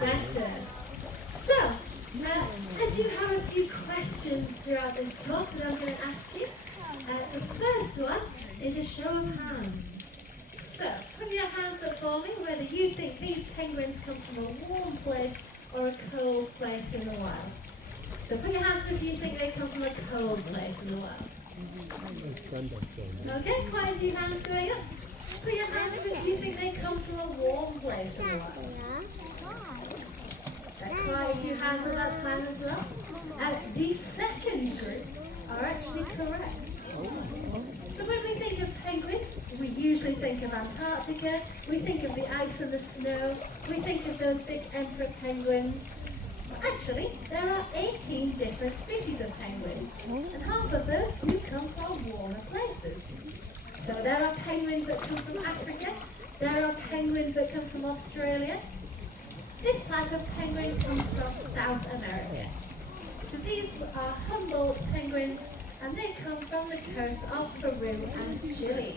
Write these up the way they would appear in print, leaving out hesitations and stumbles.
better. So, I do have a few questions throughout this talk that I'm going to ask you. The first one is a show of hands. So, put your hands up for me whether you think these penguins come from a warm place or a cold place in the wild. So put your hands up if you think they come from a cold place in the wild. Okay, quite a few hands going up. Put your hands up if you think they come from a warm place in the wild. Quite a few hands on that plan as well. The second group are actually correct. So when we think of penguins, we usually think of Antarctica, we think of the ice and the snow, we think of those big emperor penguins. But actually, there are 18 different species of penguins, and half of those do come from warmer places. So there are penguins that come from Africa, there are penguins that come from Australia. This type of penguin comes from South America. So these are Humboldt penguins, and they come from the coast of Peru and Chile.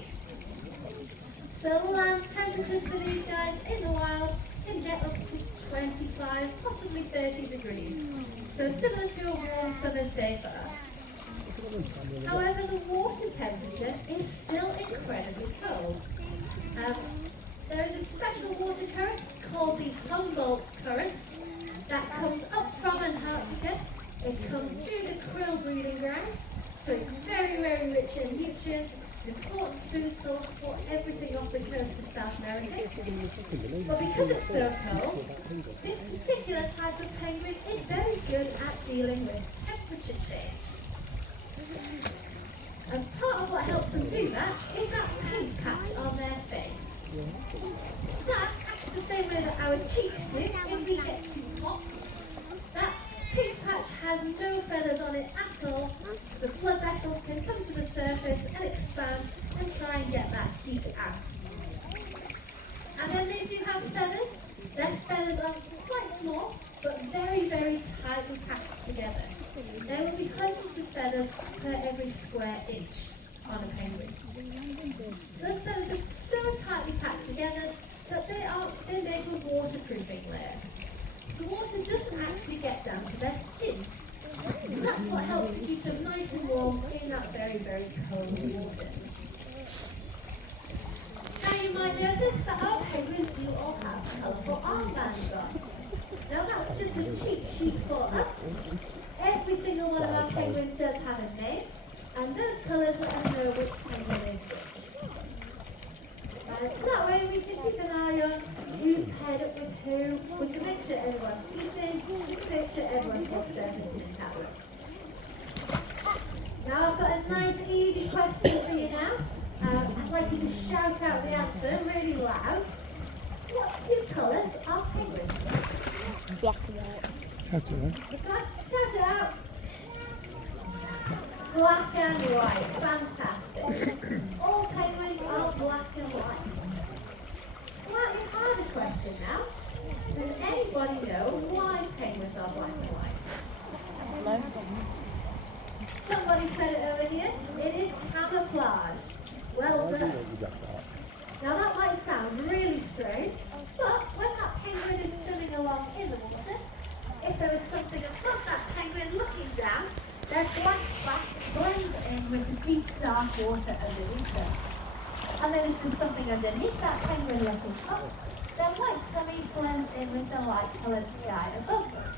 So land temperatures for these guys in the wild can get up to 25, possibly 30 degrees. So similar to a warm summer's day for us. However, the water temperature is still incredibly cold. There is a special water current called the Humboldt current that comes up from Antarctica. It comes through the krill breeding grounds, so it's very, very rich in nutrients, an important food source for everything off the coast of South America. But because it's so cold, this particular type of penguin is very good at dealing with temperature change. And part of what helps them do that is that pink patch on their face. That acts the same way that our cheeks do if we get too hot. That pink patch has no feathers on it at all, so the blood vessels can come to the surface and expand and try and get that heat out. And then they do have feathers. Their feathers are quite small, but very, very tightly packed together. There will be hundreds of feathers per every square inch on a penguin. So those feathers are so tightly packed together that they make a waterproofing layer. The water doesn't actually get down to their skin. So that's what helps to keep them nice and warm in that very, very cold water. Now you might notice that our penguins do all have colourful armbands on. Now that's just a cheat sheet for us. Every single one of our penguins does have a name, and those colours let us know which penguin is which. So that way we can keep an eye on who's paired up with who. We can make sure everyone's eating, we can make sure everyone takes their vitamin tablets. Now I've got a nice easy question for you now. I'd like you to shout out the answer really loud. What two colours are penguins? Black and white. Shout it out. Shout it out. Black and white. Fantastic. All penguins are black and white. Slightly harder question now. Does anybody know why penguins are black and white? No. Somebody said it over here. It is camouflage. Well done. Now that might sound really strange, but when that penguin is swimming along in the water, if there is something above that penguin looking down, their black back blends in with the deep dark water underneath them. And then if there's something underneath that penguin looking up, their white tummy blends in with the light coloured sky above them.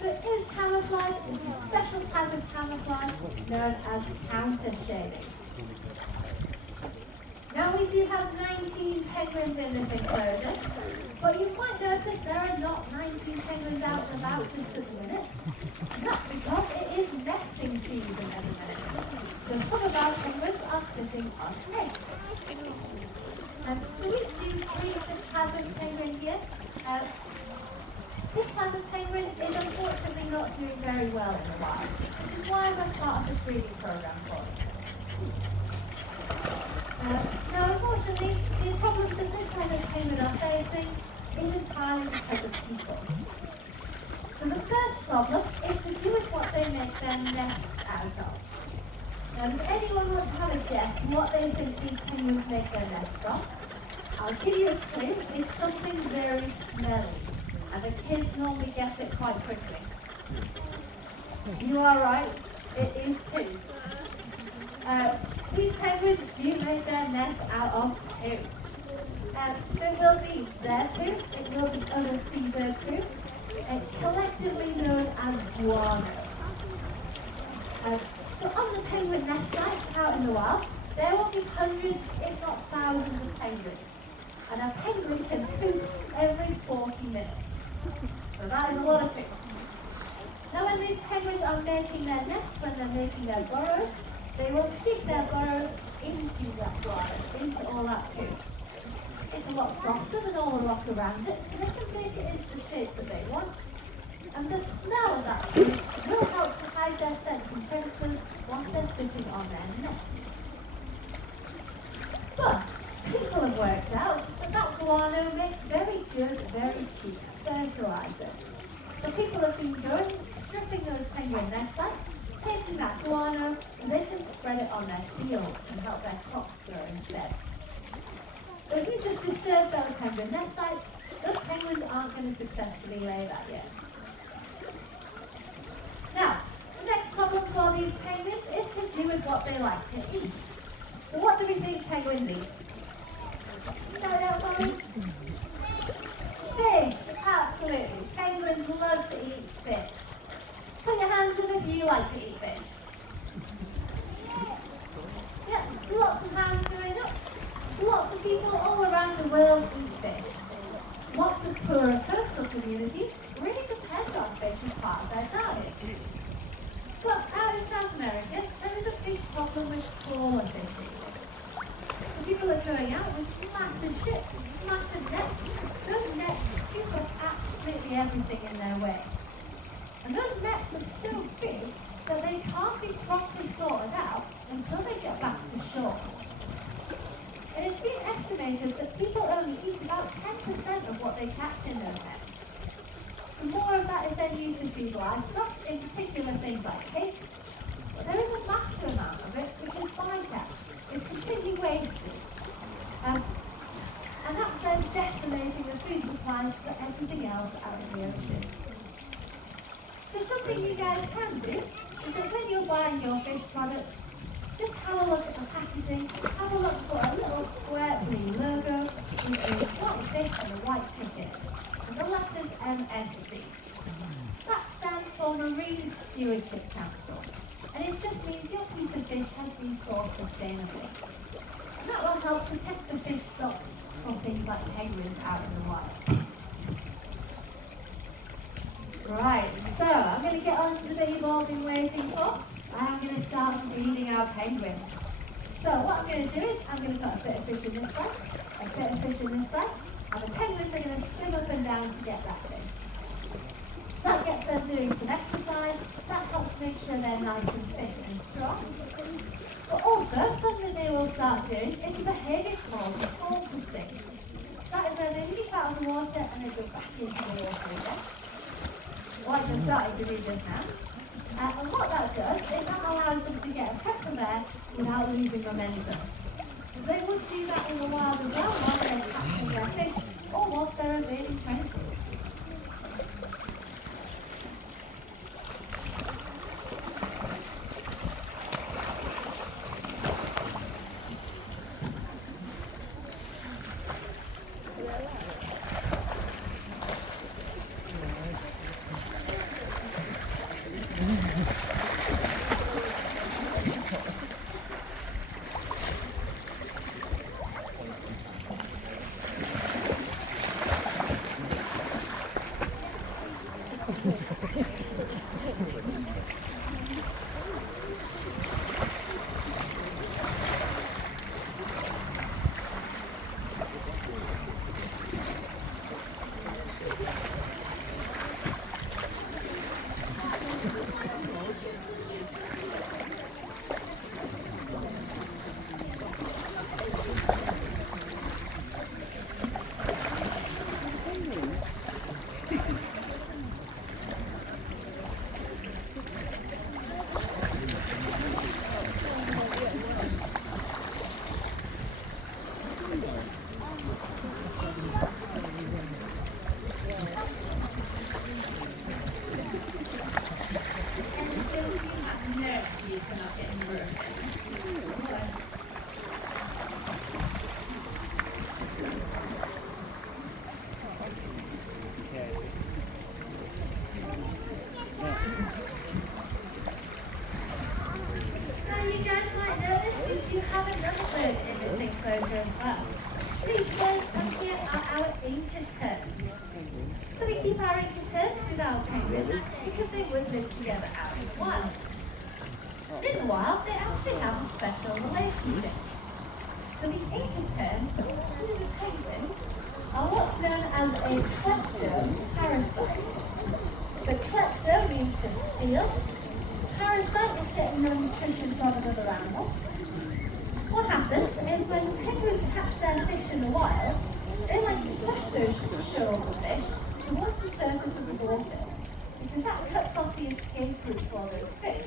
So it is camouflage. It's a special type of camouflage known as counter shading. Now we do have 19 penguins in this enclosure, but you might notice there are not 19 penguins out and about just at the minute. And that's because it is nesting season at the minute. So some of our penguins are sitting on eggs. And so we do breed this type of penguin here. This type of penguin is unfortunately not doing very well in the wild, which is why we're part of the breeding program for it. Now, unfortunately, the problems that this type of penguin are facing is entirely because of people. So the first problem is to do with what they make their nests out of. Now, does anyone want to have a guess what they think these penguins make their nests from? I'll give you a clue. It's something very smelly. and the kids normally guess it quite quickly. You are right, it is poo. These penguins do make their nest out of poo. So it will be their poo, it will be other seabird poo, and collectively known as guano. So on the penguin nest sites out in the wild, there will be hundreds, if not thousands of penguins. And a penguin can poop every 40 minutes. So that is a lot of poo. Now when these penguins are making their nests, when they're making their burrows, they will stick their burrows into that guano, into all that poo. It's a lot softer than all the rock around it, so they can make it into the shape that they want. And the smell of that poo will help to hide their scent from predators whilst they're sitting on their nests. But people have worked out that guano makes very good, very cheap fertilizer. So people have been going, stripping those penguin nest sites, taking that guano, and they can spread it on their fields and help their crops grow instead. So if you just disturb those penguin nest sites, those penguins aren't going to successfully lay that yet. Now, the next problem for these penguins is to do with what they like to eat. So what do we think penguins eat? Shout it out for me. Fish, absolutely. Penguins love to eat fish. Put your hands up if you like to eat fish. Yeah, lots of hands going up. Lots of people all around the world eat fish. Lots of poorer coastal communities really depend on fish as part of their diet. But out in South America, there is a big problem with trawler fishing. So people are going out with massive ships, massive nets. Those nets scoop up absolutely everything in their way. And those nets are so big that they can't be properly sorted out until they get back to shore. And it's been estimated that people only eat about 10% of what they catch in those nets. So more of that is then used to feed livestock, in particular things like pigs. But there is a massive amount of it which is bycatch. It's completely wasted. And that's then decimating the food supplies for everything else out in the ocean. So something you guys can do is that when you're buying your fish products, just have a look at the packaging, have a look for a little square blue logo with a white fish and a white ticket, and the letters MSC. That stands for Marine Stewardship Council, and it just means your piece of fish has been sourced sustainably. And that will help protect the fish stocks from things like penguins out in the wild. Right, so I'm going to get on to the bit you've all been waiting for. I'm going to start feeding our penguins. So what I'm going to do is I'm going to put a bit of fish in this side, a bit of fish in this side, and the penguins are going to swim up and down to get that fish. That gets them doing some exercise, that helps make sure they're nice and fit and strong. But also, something they will start doing is a behaviour called porpoising. That is where they leap out of the water and they go back into the water again. Like I started to do just now. And what that does is that allows them to get a cut from there without losing momentum. So they would do that in the wild as well while they're catching their fish or whilst they're evading predators. These birds up here are our Inca terns. So we keep our Inca terns with our penguins because they would live together out in the wild. In the wild, they actually have a special relationship. So the Inca terns, to the penguins, are what's known as a klepto-parasite. So klepto means to steal. Parasite is getting no nutrition from another animal. What happens is when penguins catch their fish in the wild, they like to klepto-shove the fish towards the surface of the water because that cuts off the escape route for those fish.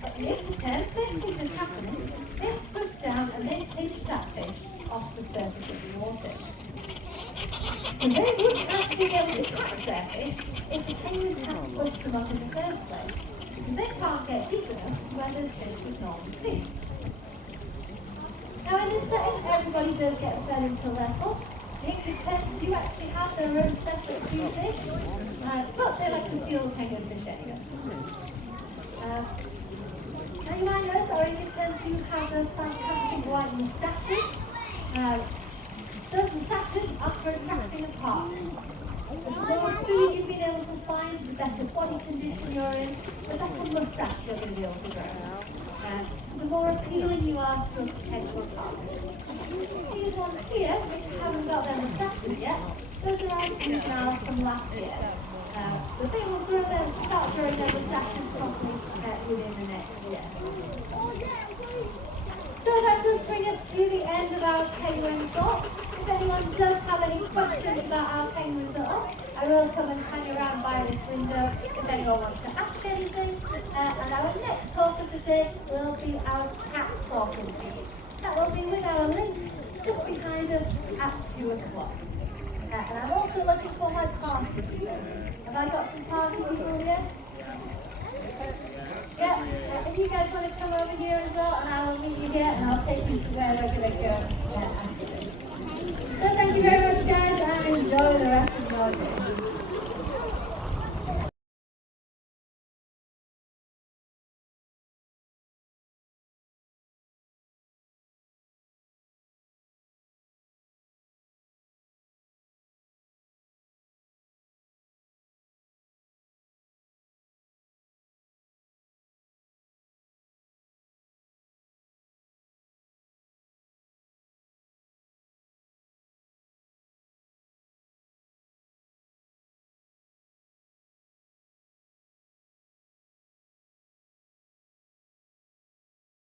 But the Inca terns, they see this happening, they swoop down and they pinch that fish off the surface of the water. So they wouldn't actually be able to catch their fish if the penguins hadn't pushed them up in the first place, because they can't get deep enough to where those fish would normally be. Now in this setting, everybody does get fed until they're full. The Inca terns do actually have their own separate food dish, but they like to steal the penguin fish anyway. Now you might notice our Inca terns do have those fantastic white moustaches. Those moustaches are for attracting a partner. So the more food you've been able to find, the better body condition you're in, the better moustache you're going to be able to grow. So the more appealing you are to a potential partner. These ones here, which haven't got their moustaches yet, those are our juveniles from last year. So they will start growing their moustaches properly within the next year. So that does bring us to the end of our penguin talk. If anyone does have any questions about our penguins at all, I will come and hang around by this window if anyone wants to ask anything. And our next talk of the day will be our cat talk of the day. That will be with our lynx just behind us at 2 o'clock. And I'm also looking for my party people. Have I got some party people here? Yeah, if you guys want to come over here as well, and I will meet you here, and I'll take you to where we're going to go.